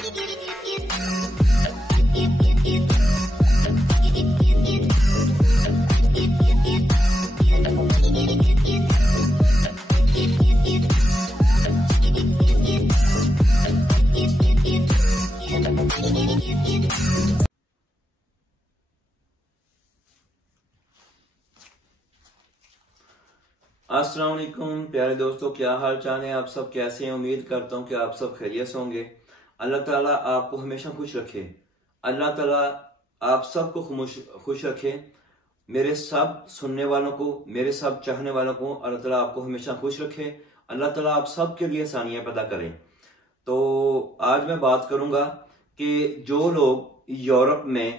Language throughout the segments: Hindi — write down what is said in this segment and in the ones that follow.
अस्सलाम वालेकुम प्यारे दोस्तों, क्या हाल चाल है? आप सब कैसे हैं? उम्मीद करता हूं कि आप सब खैरियत से होंगे। अल्लाह ताला आपको हमेशा खुश रखे। अल्लाह ताला आप सबको खुश रखे। मेरे सब सुनने वालों को, मेरे सब चाहने वालों को अल्लाह ताला आपको हमेशा खुश रखे। अल्लाह ताला आप सब के लिए आसानियां पैदा करें। तो आज मैं बात करूंगा कि जो लोग यूरोप में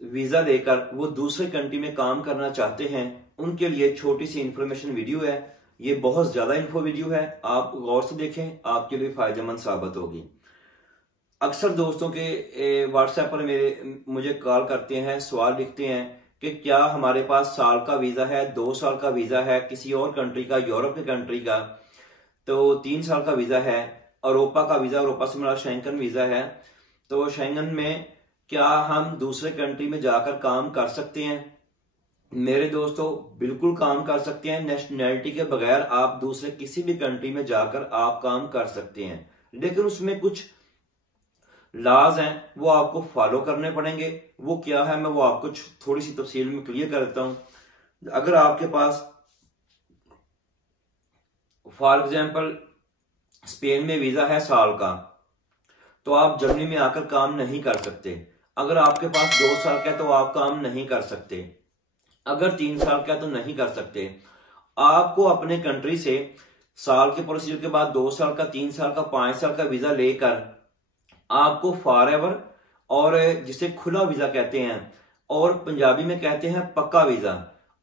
वीजा लेकर वो दूसरे कंट्री में काम करना चाहते हैं, उनके लिए छोटी सी इंफॉर्मेशन वीडियो है। ये बहुत ज्यादा इन्फो वीडियो है, आप गौर से देखें, आपके लिए फायदेमंद साबित होगी। अक्सर दोस्तों के व्हाट्सएप पर मुझे कॉल करते हैं, सवाल लिखते हैं कि क्या हमारे पास साल का वीजा है, 2 साल का वीजा है, किसी और कंट्री का, यूरोप की कंट्री का, तो 3 साल का वीजा है, यूरोपा का वीजा, यूरोपा से मेरा शेंगन वीजा है। तो शेंगन में क्या हम दूसरे कंट्री में जाकर काम कर सकते हैं? मेरे दोस्तों, बिल्कुल काम कर सकते हैं। नेशनैलिटी के बगैर आप दूसरे किसी भी कंट्री में जाकर आप काम कर सकते हैं, लेकिन उसमें कुछ लॉज हैं, वो आपको फॉलो करने पड़ेंगे। वो क्या है, मैं वो आपको थोड़ी सी तफसील में क्लियर कर देता हूं। अगर आपके पास फॉर एग्जाम्पल स्पेन में वीजा है साल का, तो आप जर्मनी में आकर काम नहीं कर सकते। अगर आपके पास 2 साल का है तो आप काम नहीं कर सकते। अगर 3 साल का है तो नहीं कर सकते। आपको अपने कंट्री से साल के प्रोसीजर के बाद 2 साल का, 3 साल का, 5 साल का वीजा लेकर आपको फॉरएवर, और जिसे खुला वीजा कहते हैं और पंजाबी में कहते हैं पक्का वीजा,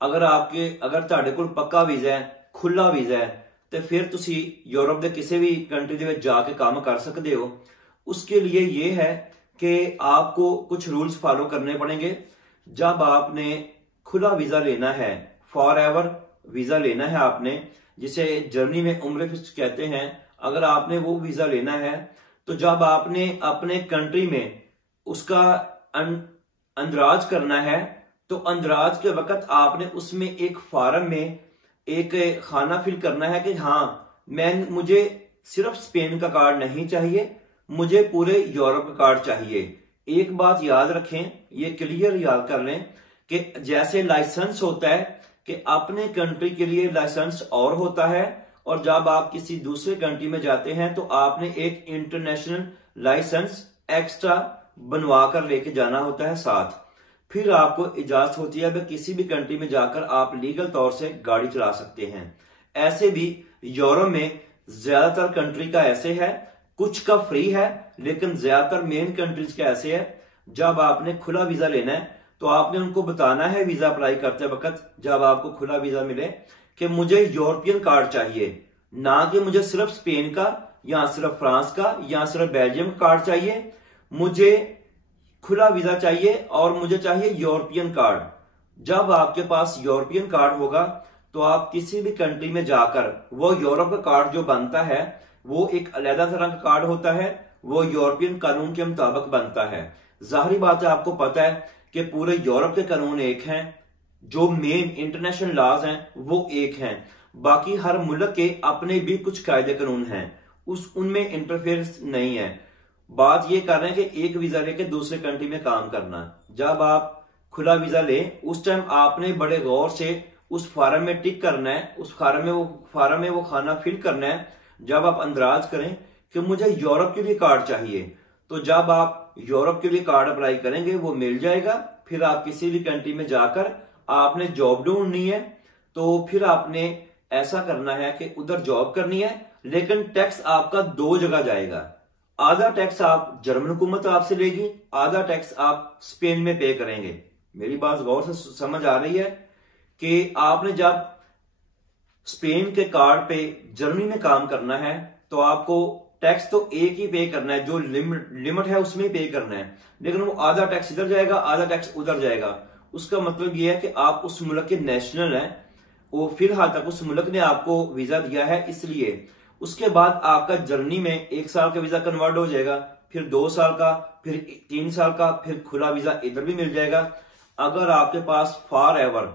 अगर ਤੁਹਾਡੇ ਕੋਲ पक्का वीजा है, खुला वीजा है, तो फिर तुसी यूरोप के किसी भी कंट्री के जाके काम कर सकते हो। उसके लिए ये है कि आपको कुछ रूल्स फॉलो करने पड़ेंगे। जब आपने खुला वीजा लेना है, फॉर एवर वीजा लेना है आपने, जिसे जर्मनी में उम्र कहते हैं, अगर आपने वो वीजा लेना है तो जब आपने अपने कंट्री में उसका अंदराज करना है, तो अंदराज के वक्त आपने उसमें एक फॉर्म में एक खाना फिल करना है कि हाँ, मुझे सिर्फ स्पेन का कार्ड नहीं चाहिए, मुझे पूरे यूरोप का कार्ड चाहिए। एक बात याद रखें, ये क्लियर याद कर लें कि जैसे लाइसेंस होता है कि अपने कंट्री के लिए लाइसेंस और होता है, और जब आप किसी दूसरे कंट्री में जाते हैं तो आपने एक इंटरनेशनल लाइसेंस एक्स्ट्रा बनवा कर लेके जाना होता है साथ। फिर आपको इजाजत होती है कि किसी भी कंट्री में जाकर आप लीगल तौर से गाड़ी चला सकते हैं। ऐसे भी यूरोप में ज्यादातर कंट्री का ऐसे है, कुछ का फ्री है, लेकिन ज्यादातर मेन कंट्रीज का ऐसे है। जब आपने खुला वीजा लेना है तो आपने उनको बताना है वीजा अप्लाई करते वक्त, जब आपको खुला वीजा मिले, कि मुझे यूरोपियन कार्ड चाहिए, ना कि मुझे सिर्फ स्पेन का या सिर्फ फ्रांस का या सिर्फ बेल्जियम का कार्ड चाहिए। मुझे खुला वीजा चाहिए और मुझे चाहिए यूरोपियन कार्ड। जब आपके पास यूरोपियन कार्ड होगा तो आप किसी भी कंट्री में जाकर, वो यूरोप का कार्ड जो बनता है वो एक अलग तरह का कार्ड होता है, वो यूरोपियन कानून के मुताबिक बनता है। जाहिर बात है, आपको पता है कि पूरे यूरोप के कानून एक हैं, जो मेन इंटरनेशनल लॉज हैं वो एक हैं, बाकी हर मुल्क के अपने भी कुछ कायदे कानून हैं, उनमें इंटरफेरेंस नहीं है। बात ये कर रहे हैं कि एक वीजा लेके दूसरे कंट्री में काम करना। जब आप खुला वीजा लें, उस टाइम आपने बड़े गौर से उस फॉर्म में टिक करना है, उस फॉर्म में वो खाना फिल करना है। जब आप अंदराज करें कि मुझे यूरोप के लिए कार्ड चाहिए, तो जब आप यूरोप के लिए कार्ड अप्लाई करेंगे वो मिल जाएगा। फिर आप किसी भी कंट्री में जाकर आपने जॉब ढूंढनी है, तो फिर आपने ऐसा करना है कि उधर जॉब करनी है, लेकिन टैक्स आपका 2 जगह जाएगा। आधा टैक्स आप जर्मन हुकूमत आपसे लेगी, आधा टैक्स आप स्पेन में पे करेंगे। मेरी बात गौर से समझ आ रही है कि आपने जब स्पेन के कार्ड पे जर्मनी में काम करना है तो आपको टैक्स तो एक ही पे करना है, जो लिमिट है उसमें पे करना है, लेकिन वो आधा टैक्स इधर जाएगा, आधा टैक्स उधर जाएगा। उसका मतलब ये है कि आप उस मुल्क के नेशनल हैं, वो फिलहाल तक उस मुल्क ने आपको वीजा दिया है, इसलिए उसके बाद आपका जर्मनी में 1 साल का वीजा कन्वर्ट हो जाएगा, फिर 2 साल का, फिर 3 साल का, फिर खुला वीजा इधर भी मिल जाएगा। अगर आपके पास फॉर एवर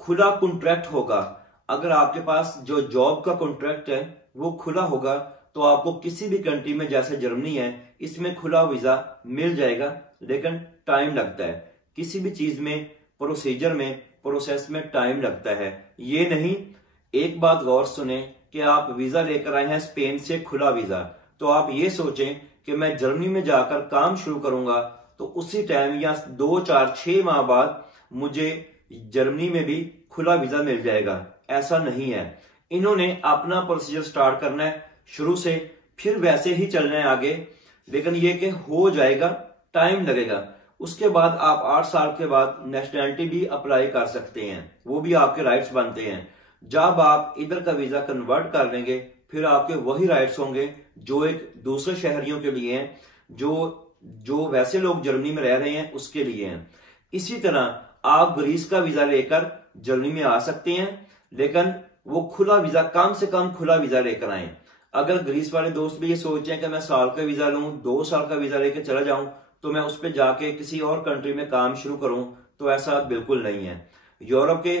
खुला कॉन्ट्रैक्ट होगा, अगर आपके पास जो जॉब का कॉन्ट्रैक्ट है वो खुला होगा, तो आपको किसी भी कंट्री में, जैसे जर्मनी है, इसमें खुला वीजा मिल जाएगा। लेकिन टाइम लगता है, किसी भी चीज में, प्रोसीजर में, प्रोसेस में टाइम लगता है। ये नहीं, एक बात गौर सुने कि आप वीजा लेकर आए हैं स्पेन से खुला वीजा, तो आप ये सोचें कि मैं जर्मनी में जाकर काम शुरू करूंगा तो उसी टाइम या 2, 4, 6 माह बाद मुझे जर्मनी में भी खुला वीजा मिल जाएगा। ऐसा नहीं है। इन्होंने अपना प्रोसीजर स्टार्ट करना है शुरू से, फिर वैसे ही चलना है आगे। लेकिन ये कि हो जाएगा, टाइम लगेगा। उसके बाद आप 8 साल के बाद नेशनैलिटी भी अप्लाई कर सकते हैं, वो भी आपके राइट्स बनते हैं। जब आप इधर का वीजा कन्वर्ट कर लेंगे, फिर आपके वही राइट्स होंगे जो एक दूसरे शहरियों के लिए हैं, जो वैसे लोग जर्मनी में रह रहे हैं उसके लिए हैं। इसी तरह आप ग्रीस का वीजा लेकर जर्मनी में आ सकते हैं, लेकिन वो खुला वीजा, कम से कम खुला वीजा लेकर आए। अगर ग्रीस वाले दोस्त भी ये सोचते हैं कि मैं साल का वीजा लूं, 2 साल का वीजा लेकर चला जाऊं, तो मैं उस पर जाके किसी और कंट्री में काम शुरू करूं, तो ऐसा बिल्कुल नहीं है। यूरोप के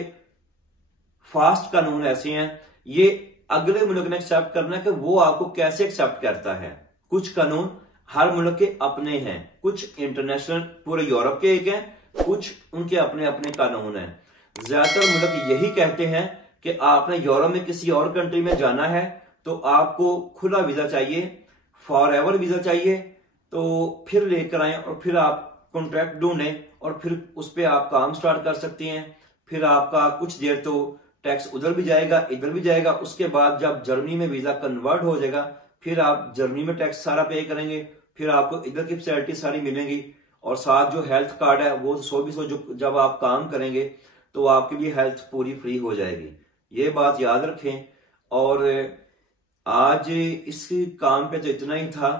फास्ट कानून ऐसे हैं, ये अगले मुल्क ने एक्सेप्ट करना है कि वो आपको कैसे एक्सेप्ट करता है। कुछ कानून हर मुल्क के अपने हैं, कुछ इंटरनेशनल पूरे यूरोप के एक हैं, कुछ उनके अपने अपने कानून हैं। ज्यादातर मुल्क यही कहते हैं कि आपने यूरोप में किसी और कंट्री में जाना है तो आपको खुला वीजा चाहिए, फॉर एवर वीजा चाहिए, तो फिर लेकर आए और फिर आप कॉन्ट्रैक्ट ढूंढें और फिर उस पर आप काम स्टार्ट कर सकते हैं। फिर आपका कुछ देर तो टैक्स उधर भी जाएगा, इधर भी जाएगा। उसके बाद जब जर्मनी में वीजा कन्वर्ट हो जाएगा, फिर आप जर्मनी में टैक्स सारा पे करेंगे, फिर आपको इधर की फैसिलिटी सारी मिलेंगी, और साथ जो हेल्थ कार्ड है वो 100 जो जब आप काम करेंगे तो आपके लिए हेल्थ पूरी फ्री हो जाएगी। ये बात याद रखें। और आज इस काम पे तो इतना ही था।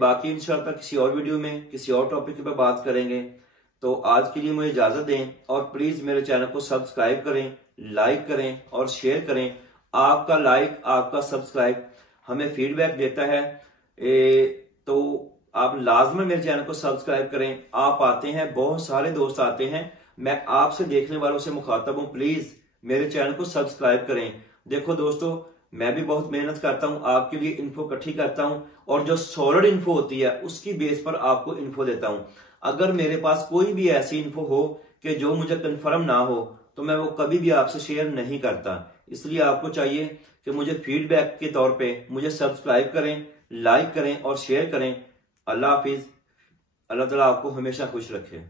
बाकी इंशाल्लाह किसी और वीडियो में किसी और टॉपिक पे बात करेंगे। तो आज के लिए मुझे इजाजत दें, और प्लीज मेरे चैनल को सब्सक्राइब करें, लाइक करें और शेयर करें। आपका लाइक, आपका सब्सक्राइब हमें फीडबैक देता है। तो आप लाजमन मेरे चैनल को सब्सक्राइब करें। आप आते हैं, बहुत सारे दोस्त आते हैं, मैं आपसे देखने वालों से मुखातब हूं, प्लीज मेरे चैनल को सब्सक्राइब करें। देखो दोस्तों, मैं भी बहुत मेहनत करता हूं, आपके लिए इन्फो इकट्ठी करता हूं, और जो सॉलिड इन्फो होती है उसकी बेस पर आपको इन्फो देता हूं। अगर मेरे पास कोई भी ऐसी इन्फो हो कि जो मुझे कंफर्म ना हो, तो मैं वो कभी भी आपसे शेयर नहीं करता। इसलिए आपको चाहिए कि मुझे फीडबैक के तौर पे मुझे सब्सक्राइब करें, लाइक करें और शेयर करें। अल्लाह हाफिज। अल्लाह ताला आपको हमेशा खुश रखे।